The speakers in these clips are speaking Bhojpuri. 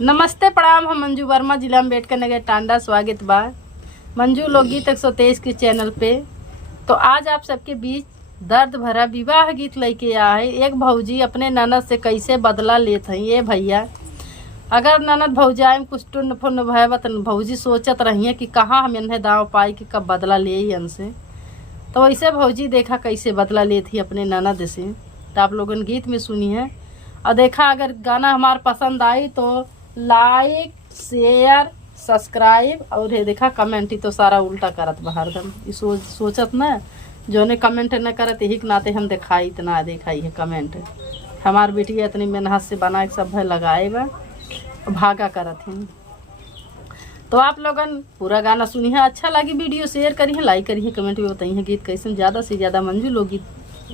नमस्ते प्रणाम। हम मंजू वर्मा, जिला अम्बेडकर नगर, टांडा। स्वागत बा मंजू लोकगीत 123 के चैनल पे। तो आज आप सबके बीच दर्द भरा विवाह गीत लेके आए। एक भौजी अपने ननद से कैसे बदला लेत है। ये भैया अगर ननद भौजाई में कुछ टुन फुन भय तो भौजी सोचत रही है कि कहाँ हम इन्हें दाव पाई कि कब बदला ले इनसे। तो वैसे भौजी देखा कैसे बदला ले थी अपने ननद से। तो आप लोगों ने गीत में सुनी है और देखा। अगर गाना हमारा पसंद आई तो लाइक, शेयर, सब्सक्राइब और ये देखा कमेंट ही तो सारा उल्टा करत बाहर दम। सोचत ना जो ने कमेंट न करत यही के नाते हम दिखाई इतना दिखाई है कमेंट। हमार बेटी इतनी मेहनत से बना के सब लगाए बा भागा करत हैं। तो आप लोगन पूरा गाना सुनी है। अच्छा लगी वीडियो शेयर करी है, लाइक करी है, कमेंट में बताइए गीत कैसे। ज़्यादा से ज़्यादा मंजू लोकगीत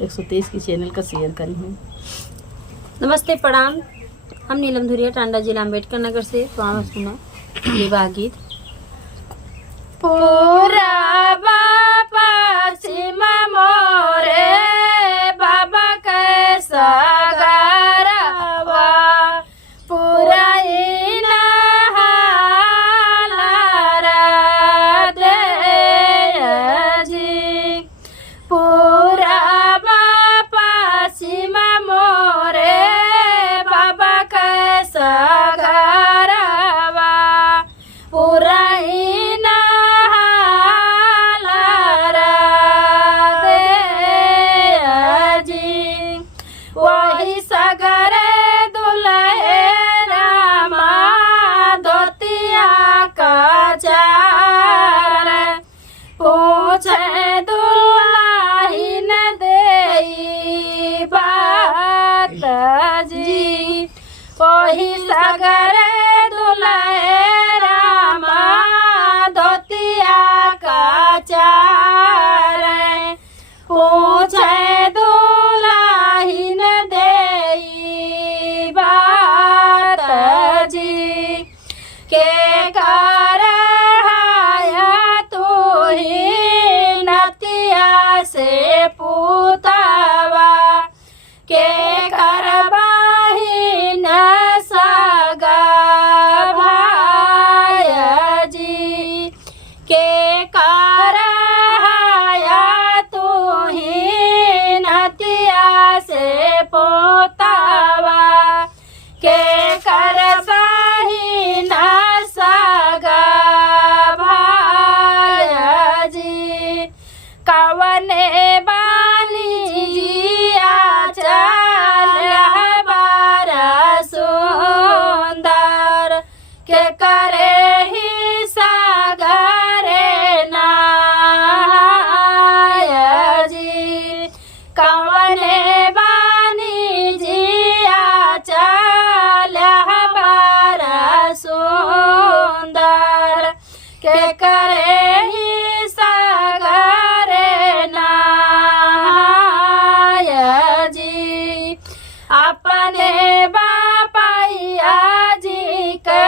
123 की चैनल का शेयर करी है। नमस्ते प्रणाम। हम नीलम धुरिया, टांडा, जिला अम्बेडकर नगर से। तो आप सुना विवाह गीत। पूरा बाबा सीमा मोरे बाबा कैसा गरवा पूरा वही सगरे दुल्हे रामा धोतिया का चार पूछे दुल्हिन देई बात जी के कर तू ही नतिया से पूतावा के कर अपने बापैया जी के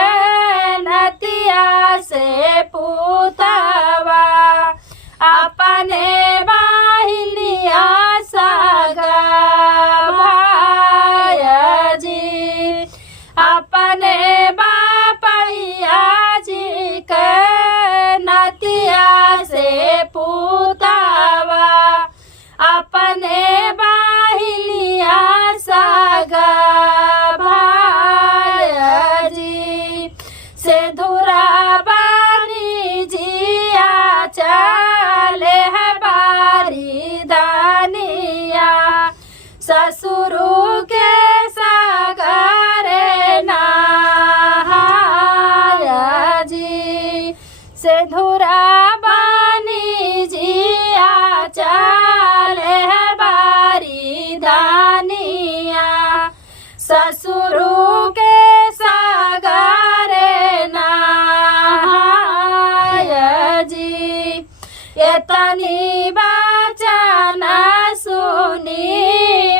नतिया से पूतवा अपने बाहिलिया सगा भाया जी अपने बापैया जी के नतिया से पूतवा अपने बाहिलिया सगा भाया जी से धुरा बानी जिया चले है बारी दानिया ससुरु के सगरे नहाया जी से धुरा बानी जिया चले है बारी दानिया ससुरु के सगरे नहाया जी। इतनी बचना सुनी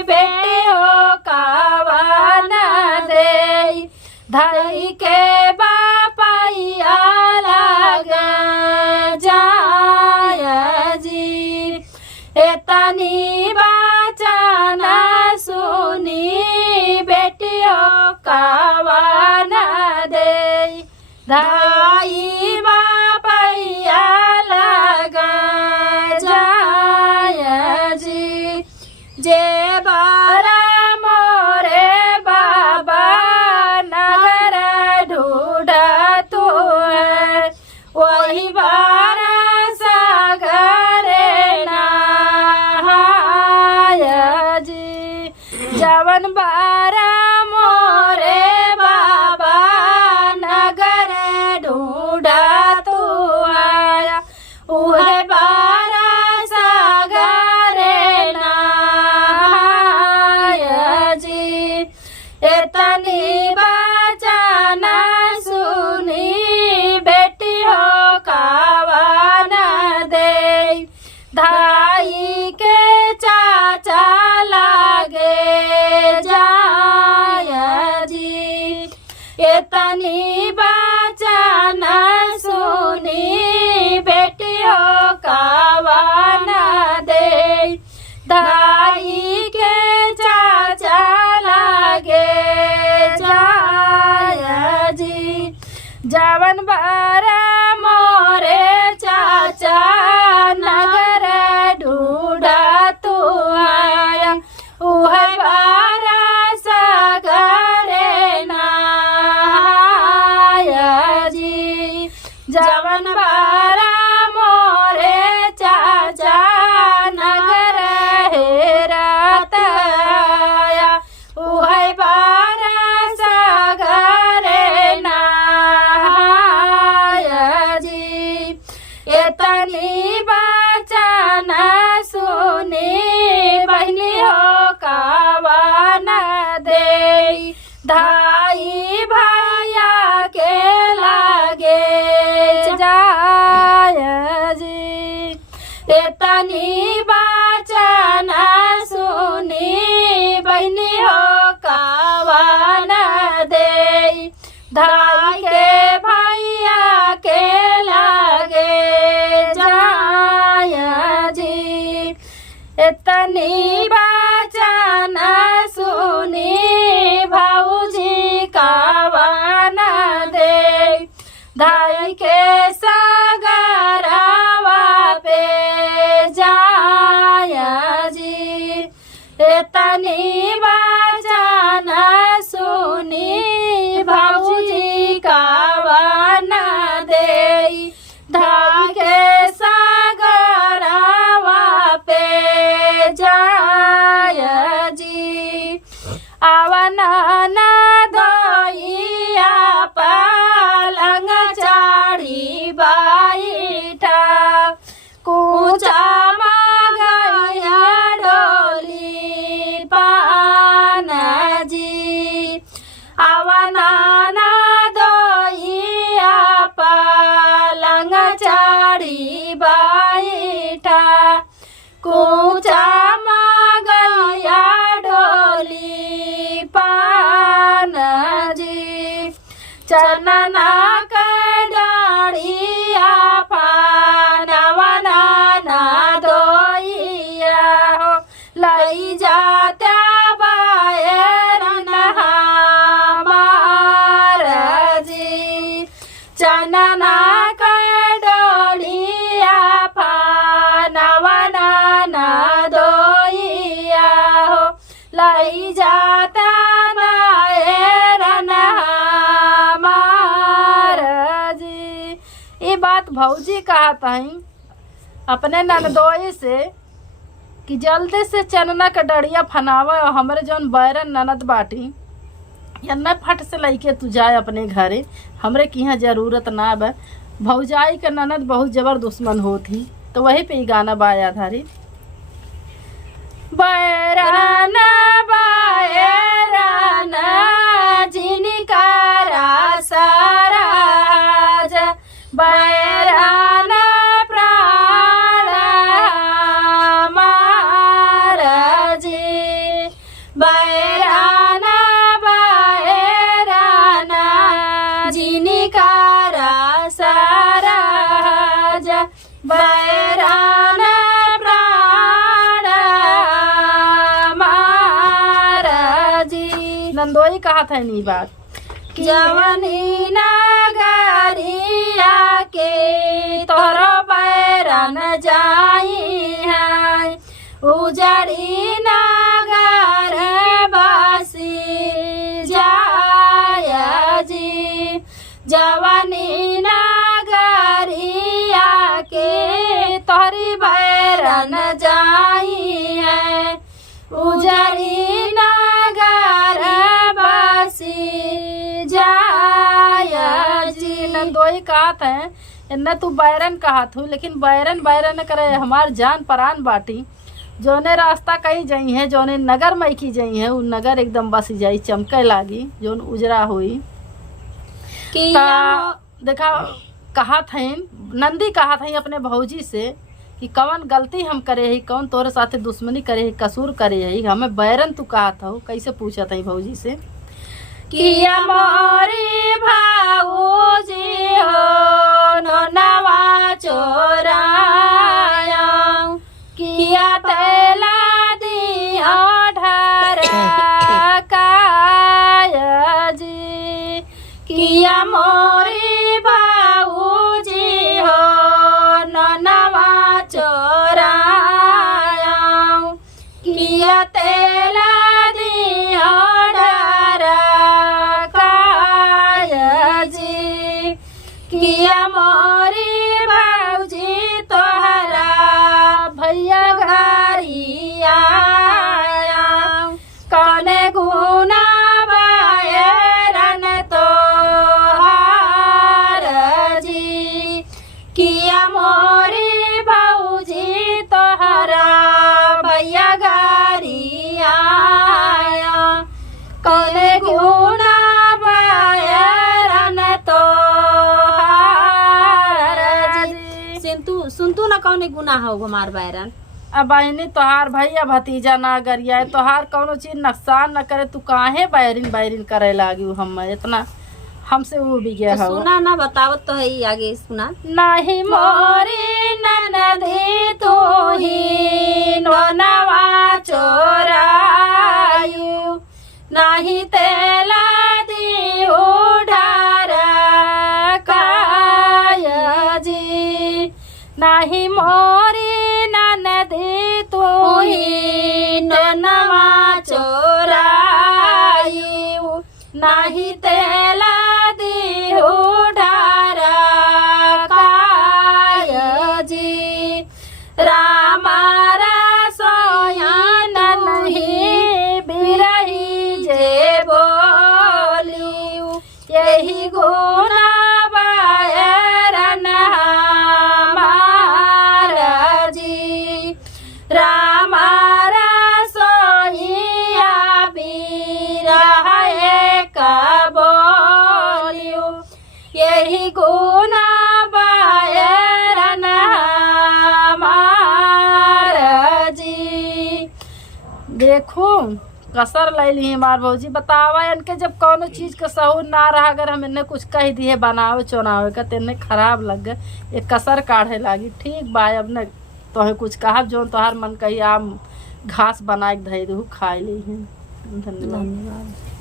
बेटी हो कावन दे धई के बापैया लगा जाया जी। इतनी बचना सुनी बेटियों कावन धाई बापैया लगा जाय जी। जे बारा मोरे बाबा नगर ढूंढा तू है, वही बारा सागरे नहाय जी। जवन बारा मोरे बाबा नगर ढूंढा तू आया, उहे बारा सागरे नहाय जी। एतनी बचना सुनी बेटी हो कावन दे, धाई के चाचा लागे जाय जी। एतनी बचना सुनी बेटी हो कावन दे, धाई के चाचा लागे जाय जी। जवन बारा मोरे चाचा नगर ढूंढा तू आया, उह बारा सागरे नहाय जी। जवन बारा मोरे चाचा नगर हेरत आया, उह बारा सागरे नहाय जी। एतनी बचना सुनी बहनी हो कावन दे, धाई भैया के लागे जाय जी। एतनी बचना सुनी बहनी हो कावन दे, धाई के भैया के लागे जाय जी। एतनी बचना सुनी भाऊजी कावन दे, धाई के सागरवा पे जाय जी। एतनी बचना सुनी भाऊजी कावन दे, धाई के सागरवा पे जाय जी। आवन न दोइया पलंग चाड़ी बैठा, कूचा मगैया डोली पान जी। आवन न दोइया पलंग चाड़ी बैठा, कूचा मगैया डोली पान जी। चनना का डाड़िया पानवन ना दोइया हो, लई जाता बायर नहामार जी। चनना का डोलिया पानवन ना दोइया हो, लई जाता बायर नहामार जी। ये बात भौजी कहत हई अपने ननदोई से कि जल्दी से चनना के डड़िया फनावा, और हमरे जौन बैरन ननद बाटी या न फट से लइके तू जाए अपने घरे, हमरे की यहाँ जरूरत ना बा। भौजाई के ननद बहुत जबर दुश्मन होती, तो वही पे ही गाना बा आधारित। बैरन बैरन जिनका साराज, बैरन प्राण हमार जी। बैरन बैरन जिनका साराज, बैरन प्राण हमार जी। नंदोई कहा था नहीं बात, जवनी नगर जवानी नगरिया के तोहरी बैरन जाई है उजरी नगर बसी जाय जी। नंदोई कहत है इन्ने तू बैरन कहत हूँ, लेकिन बैरन बैरन करे हमार जान परान बाटी। जोने रास्ता कहीं जाई है, जोने नगर में की जाई है, उ नगर एकदम बस जाई चमके लागी जोन उजरा हुई। देखा कहत हैं नंदी कहत हैं अपने भौजी से कि कौन गलती हम करे है, कौन तोरे साथे दुश्मनी करे है, कसूर करे है, हमें बैरन तू कहत हो। कैसे पूछत है भौजी से किया मोरी भौजी हो नवा चोराया किया तेला दिया ढरा काया जी। किया मोरी भौजी हो नवा चोराया किया तेला दिया ढरा काया जी। किया मोरी भौजी तोहरा भैया घरिया कौने गुना बैरन तोहार जी। किया मोरी भौजी तोहरा भैया घरिया कौने गुना बैरन तोहार जी। सुनतू ना कौन गुना हो हमार बैरन। अब बहनी तोहार भैया भतीजा ना गरिया है, तोहार कौनो चीज नुकसान न करे, तू काहे बैरिन बैरिन करे लागी हम इतना हमसे वो भी गया तो सुना ना बतावत तो है ही आगे सुना। नहीं मोरी ननदी तू ही नवा चोरायु नहीं तेला दी उठारा काया जी। नहीं मोरी ननदी तू ही नवा चोरायु नहीं तेला दी उठारा काया जी। रामारा सोयन नहीं बिरही जे बोलियु यही गुना बैरन हमारा जी। रामारा सोहिया बिरहे का बोलियु यही गुना बैरन हमारा जी। देखो कसर लैली हमार भौजी बतावा इनके जब कौनो चीज का सहूर ना रहा, अगर हम इन्हें कुछ कह दिए बनावे चुनावे का तो इन्हें खराब लग गए, ये कसर काढ़े लागी। ठीक बा अब न तोहे कुछ कहब जो तोहार मन कही आम घास बना के धई दू खाए ली। धन्यवाद।